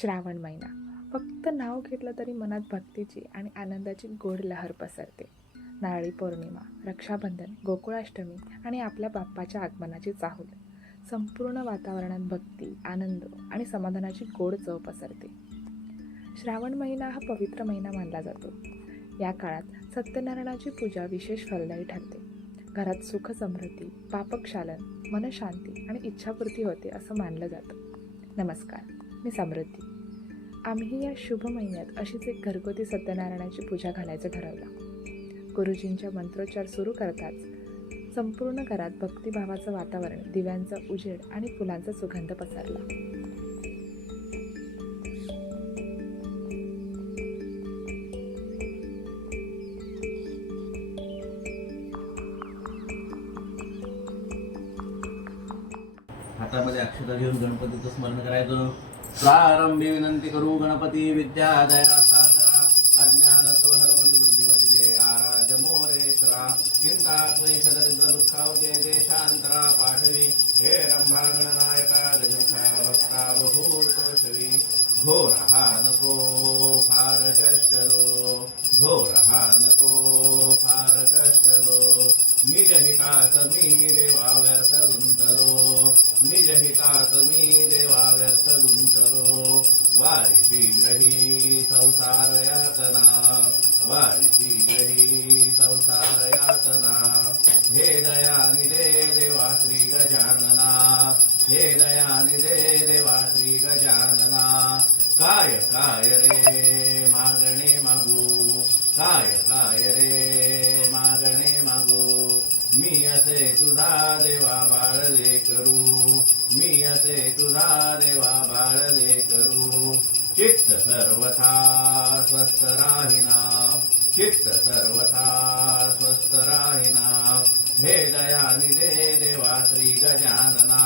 श्रावण महिना. फक्त नाव घेतलं तरी मनात भक्तीची आणि आनंदाची गोड लहर पसरते. नारळी पौर्णिमा रक्षाबंधन गोकुळाष्टमी आणि आपल्या बाप्पाच्या आगमनाची चाहूल. संपूर्ण वातावरणात भक्ती आनंद आणि समाधानाची गोड चव पसरते. श्रावण महिना हा पवित्र महिना मानला जातो. या काळात सत्यनारायणाची पूजा विशेष फलदायी ठरते. घरात सुख समृद्धी पापक्षालन मनशांती आणि इच्छापूर्ती होते असं मानलं जातं. नमस्कार. मी समृद्धी. आम्ही या शुभ महिन्यात अशीच एक घरगुती सत्यनारायणाची पूजा घालायचं ठरवलं. गुरुजींच्या मंत्रोच्चार सुरू करताच संपूर्ण घरात भक्तिभावाचं वातावरण दिव्यांचा उजेड आणि फुलांचा सुगंध पसरला. हातामध्ये अक्षता घेऊन गणपतीचं स्मरण करायचं. प्रारंभी विनंती करू गणपती विद्यादया सागरा अज्ञानत्व हरमनी बुद्धिमती जय आराध्य मोरेश्वरा चिंता क्लेश दरिद्र दुःखावते देशांतरा पाठवी हे रंभा गणनायका गजमुखा भक्ता बहुतो शवी घोर हा नको फार कष्टलो घोर हा नको फार कष्टलो निज हितात मी देवा व्यर्थ गुंतलो निज हितात मी देवा व्यर्थ गुंतलो वारिशी ग्रही संसार यातना वारिशी ग्रही संसार यातना हे दया निदे देवा श्री गजानना हे दया दे देवा श्री गजानना काय काय रे मागणे मागू काय सर्वथा स्वस्थ राहिना. चित्त सर्वथा स्वस्थ राहिना. हे दयानि दे देवा श्री गजानना.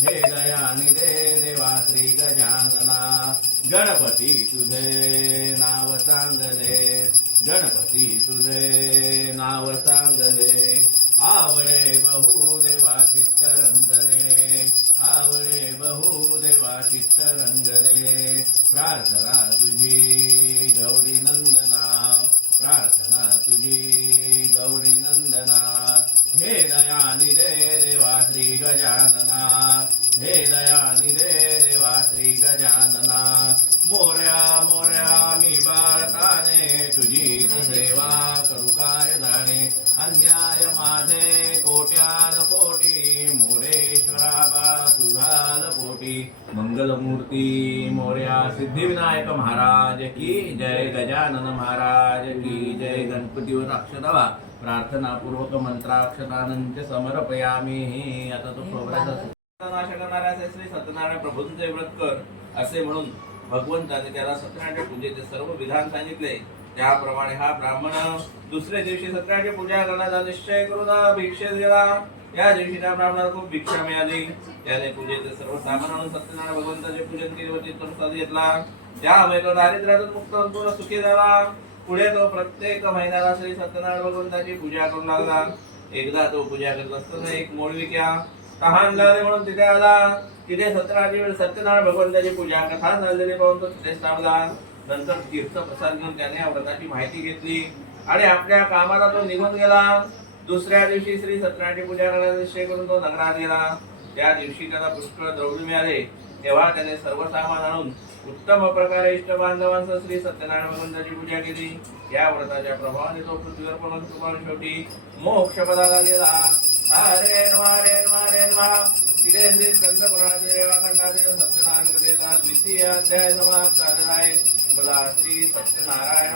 हे दयानि दे देवा श्री गजानना. गणपती तुझे नाव चांगले गणपती तुझे नाव चांगले आवडे बहु देवा चित्त रंगले आवडे बहु देवा चित्त रंगले प्रार्थना तुझी गौरी नंदना प्रार्थना तुझी गौरी नंदना हे दयानि दे देवा श्री गजानना हे दयानि दे देवा श्री गजानना मोर्या मोर्या मी बाळताने तुझीच सेवा करू काय जाणे? अन्याय माझे कोट्यान कोटी मोरेश्वरा बा तुझाल कोटी. मंगलमूर्ती मोर्या सिद्धिविनायक महाराज की जय गजानन महाराज की जय गणपतीवर अक्षदावा प्रार्थना पूर्वक मंत्राक्षतानंच समर्पयामी. आता तो नाश करणाऱ्या श्री सत्यनारायण प्रभूंचे व्रत कर असे म्हणून भगवंताने त्याला सत्यनारायण पूजेचे सर्व विधान सांगितले त्याप्रमाणे हा ब्राह्मण दुसऱ्या दिवशी सत्यनारायण पूजा करण्याचा निश्चय करून भिक्षेत गेला या दिवशी त्या ब्राह्मणाला खूप भिक्षा मिळाली. त्याने पूजेचे सर्व सामान आणून सत्यनारायण भगवंताचे पूजन केले व प्रसाद घेतला. त्यामुळे तो दारिद्र्यातून मुक्त होऊन पूर्ण सुखी झाला. पुढे तो प्रत्येक महिन्याला श्री सत्यनारायण भगवंताची पूजा करू लागला. एकदा तो पूजा करत असताना एक मोळविक्या तहान लागले म्हणून तिथे आला. तिथे सत्यनारायण सत्यनारायण भगवंताची पूजा कथा झालेली पाहून तो तिथेच थांबला नंतर तीर्थ प्रसाद घेऊन त्याने या व्रताची माहिती घेतली. आणि आपल्या कामाला तो निघून गेला. दुसऱ्या दिवशी श्री सत्यनारायणची पूजा करण्याचा करून तो नगरात गेला. त्या दिवशी त्याला पुष्कळ द्रव्य मिळाले. तेव्हा त्याने सर्व सामान आणून उत्तम प्रकारे इष्ट बांधवांसह श्री सत्यनारायण भगवंताची पूजा केली. या व्रताच्या प्रभावाने तो पृथ्वीवर पण शेवटी मोक्ष पदाला गेला. हरे नमः हरे नमः हरे नमः तिथे श्री स्कंद पुराणाचे रेवाखंडातील सत्यनारायण कथेचा द्वितीय अध्याय समाप्त झालेला आहे मला श्री सत्यनारायण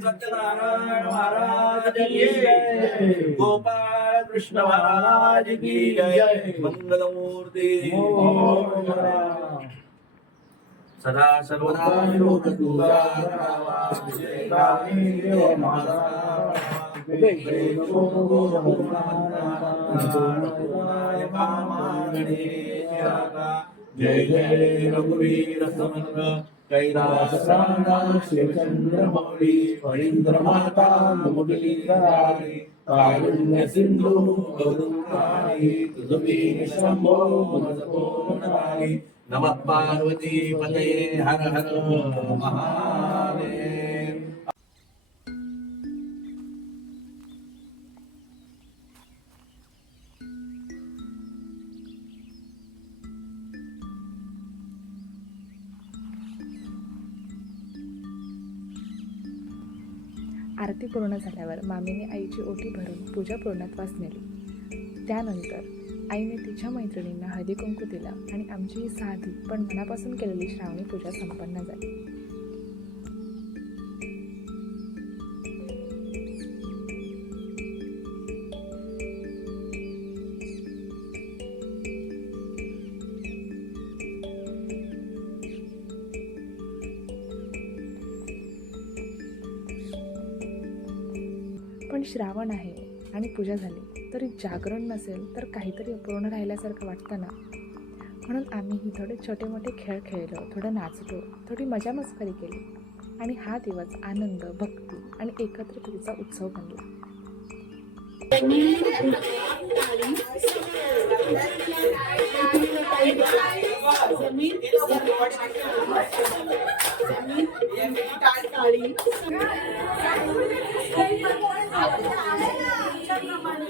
सत्यनारायण महाराज की गोपाळ कृष्ण महाराज की जय। मंगलमूर्ती सदा सर्वदा लोक तुझा करावा अभिषेकाने देव माझा जय जय रघुवीर समर्थ कैलास शिवचंद्र मौली फळींद्र माता मुरली गारी कारुण्य सिंधू गौरवाणी तुझी शंभो मज पूर्णारी नमः आरती पूर्ण झाल्यावर मामीने आईची ओटी भरून पूजा पूर्णत्वास नेली त्यानंतर आईने तिच्या मैत्रिणींना हळदी कुंकू दिला आणि आमची ही साधी पण मनापासून केलेली श्रावणी पूजा संपन्न झाली. पण श्रावण आहे आणि पूजा झाली तरी जागरण नसेल तर काहीतरी अपूर्ण राहिल्यासारखं वाटतं ना? म्हणून आम्हीही थोडे छोटे मोठे खेळ खेळलो थोडं नाचलो थोडी मजा मस्करी केली आणि हा दिवस आनंद भक्ती आणि एकत्रिततेचा उत्सव बनला. मी बोलू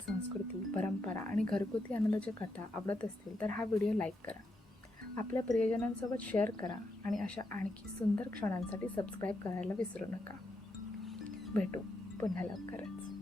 संस्कृती परंपरा आणि घरगुती आनंदाच्या कथा आवडत असतील तर हा व्हिडिओ लाईक करा. आपल्या प्रियजनांसोबत शेअर करा आणि अशा आणखी सुंदर क्षणांसाठी सबस्क्राईब करायला विसरू नका. भेटू पुन्हा लवकरच.